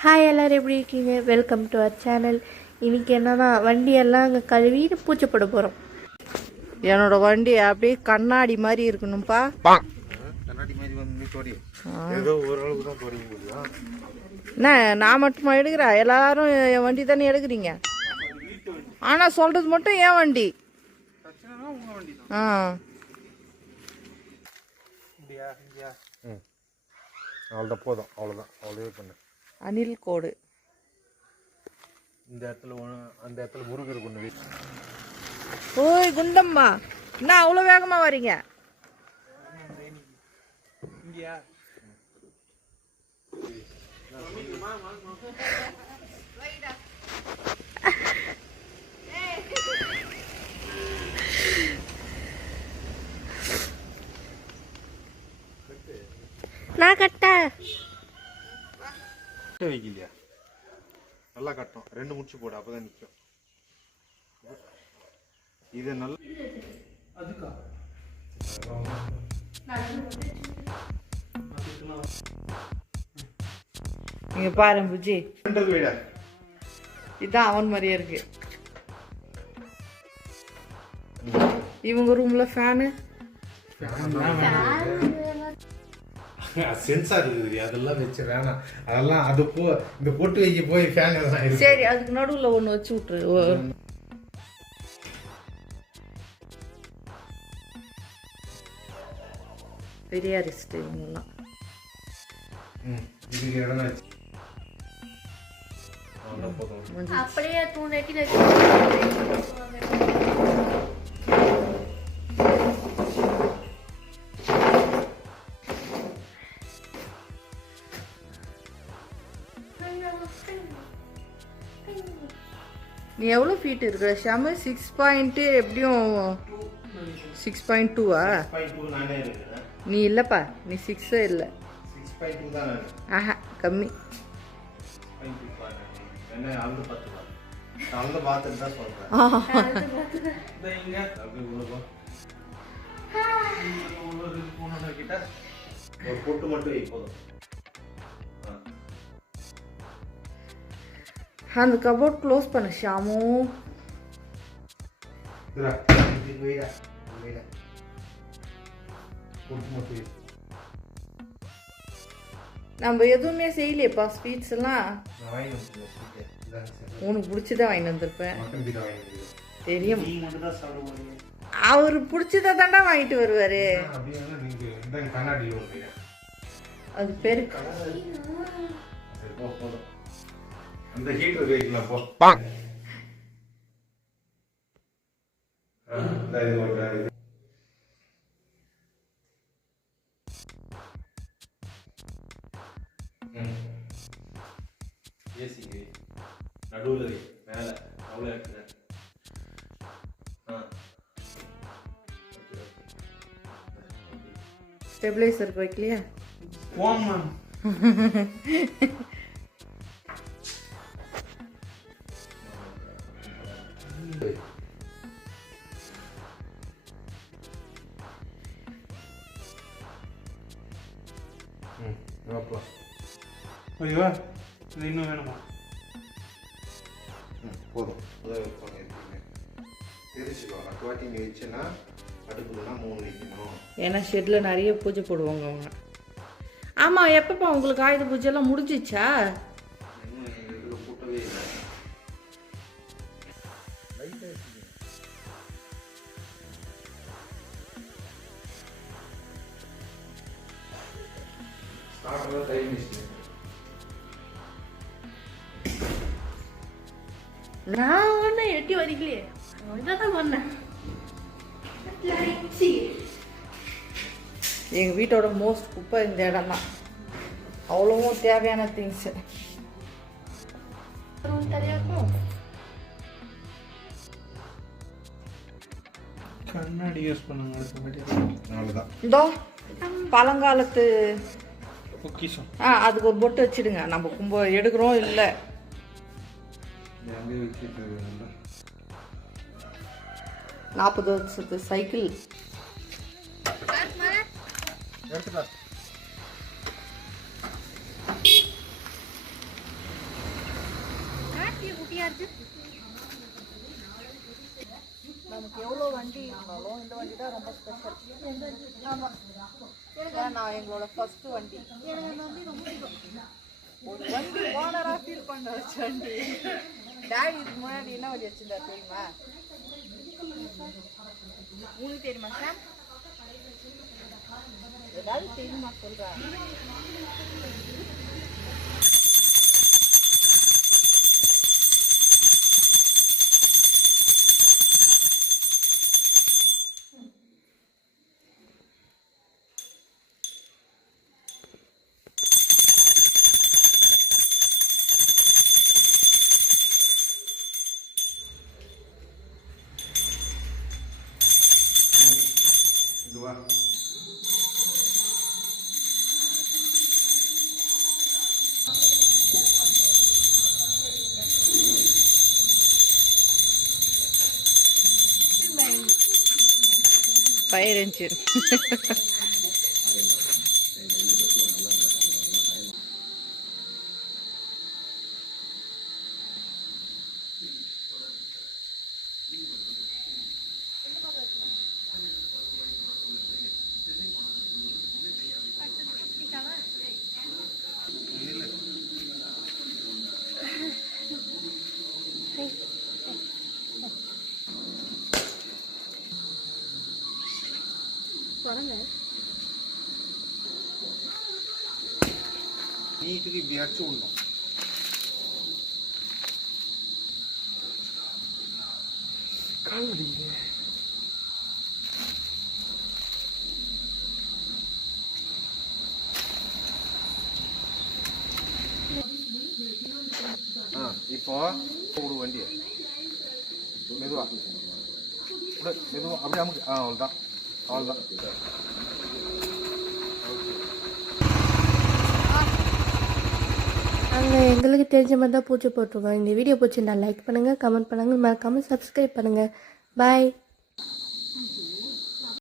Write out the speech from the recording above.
Hi எல்லோரும் எப்படி இருக்கீங்க? வெல்கம் டு அவர் சேனல் இன்னைக்கு என்னன்னா வண்டியெல்லாம் அங்கே கழுவி பூச்சி போட போகிறோம் என்னோட வண்டி அப்படியே கண்ணாடி மாதிரி இருக்கணும்ப்பா என்ன நான் மட்டுமா எடுக்கிறேன்? எல்லாரும் என் வண்டி தானே எடுக்கிறீங்க? ஆனால் சொல்கிறது மட்டும் என் வண்டி. ஆ. அவ்வளோதான் போதும். அவ்வளோதான் அவ்வளோவே பண்ணு. அனில் கோடு. இந்த இடத்துல அந்த இடத்துல முருகர் கொண்டு ஓய் குண்டம்மா. என்ன அவ்வளோ வேகமாக வரீங்க? நான் கட்ட கட்ட வைக்கலையா? நல்லா கட்டும். ரெண்டு முடிச்சு போடு அப்பதான் நிற்கும் இது நல்ல நீங்கள் பாரு புஜி இதுதான் அவன் மாதிரியே இருக்கு. இவங்க ரூமில் ஃபேனு சென்சார் இருக்குது. அதெல்லாம் வச்சு வேணாம். அதெல்லாம் அது போ இந்த பொட்டு வைக்க போய் ஃபேன் சரி அதுக்கு நடுவில் ஒன்று வச்சு விட்ரு ஓ- பெரிய அரிசிட்டு இவங்கெல்லாம். அப்படியே தூண்டட்டி எவ்வளோ ஃபீட் இருக்கிற ஷாமு சிக்ஸ் பாயிண்ட்டு எப்படியும் சிக்ஸ் பாயிண்ட் டூவா நீ இல்லைப்பா. நீ சிக்ஸே இல்லை. ஆஹா கம்மி. பாயிண்ட் டூ பாருங்க. என்ன அந்த கபோர்ட் க்ளோஸ் பண்ணு ஷாமு. நம்ம எதுவுமே செய்யலையேப்பா ஸ்வீட்ஸ் எல்லாம். உனக்கு பிடிச்சதா வாங்கிட்டு வந்திருப்பேன் மட்டன் பீடா வாங்கி வந்துருக்கேன். தெரியும். அவர் பிடிச்சதை தாண்டா வாங்கிட்டு வருவாரு. அது பேரு. அந்த ஹீட்டர் வைக்கலாம் போ ஆ, இந்தா இது ஒரு இது. ம். ஏசி வை. நடுவுல மேல. அவ்வளோ இருக்குது ஆ. Okay okay. ஸ்டெபிளைசர் வைக்கலையா இது இன்னும் வேணுமா? போதும். ஏன்னா ஷெட்டில் நிறைய பூஜை போடுவாங்க அவங்க. ஆமாம் எப்பப்பா உங்களுக்கு ஆயுத பூஜைலாம் முடிஞ்சிச்சா? ஸ்டார்டெல்லாம் டைம் நான் ஒன்றும் எட்டி வரைக்கலையே தான் பண்ணேன் எங்கள் வீட்டோட மோஸ்ட் குப்பை இந்த இடம் தான் அவ்வளோவும் தேவையான திங்ஸு கண்ணாடி யூஸ் பண்ணுங்க அவ்வளோதான் இதோ பழங்காலத்து பொக்கிஷம். ஆ அதுக்கு ஒரு பொட்டு வச்சிடுங்க. நம்ம கும்ப எடுக்கிறோம் இல்லை. நாற்பது வருஷத்து சைக்கிள். குட்டியா இருக்கு நமக்கு எவ்வளோ வண்டி இருந்தாலும் இந்த வண்டி தான் ரொம்ப ஸ்பெஷல் ஆமாம் நான் எங்களோட ஃபர்ஸ்ட் வண்டி. ஒரு வண்டி ஓனராக ஃபீல் பண்ண வச்ச வண்டி. டேடி இதுக்கு முன்னாடி என்ன வண்டி வச்சுருந்தா தெரியுமா? உங்களுக்கு தெரியுமா சார் ஏதாவது தெரியுமா சொல்கிறேன் fire engine நீட்டுக்கு இப்படி அடிச்சு விடணும் ஆ இப்போ விடு வண்டியை மெதுவா மெதுவா அப்படியே அமுக்கு ஆ அவ்வளோதான் அவ்வளோதான் நாங்கள் எங்களுக்கு தெரிஞ்ச மாதிரி தான் பூஜை போட்டிருக்கோம். இந்த வீடியோ பிடிச்சிருந்தா லைக் பண்ணுங்கள் கமெண்ட் பண்ணுங்கள் மறக்காமல் சப்ஸ்கிரைப் பண்ணுங்கள் பாய்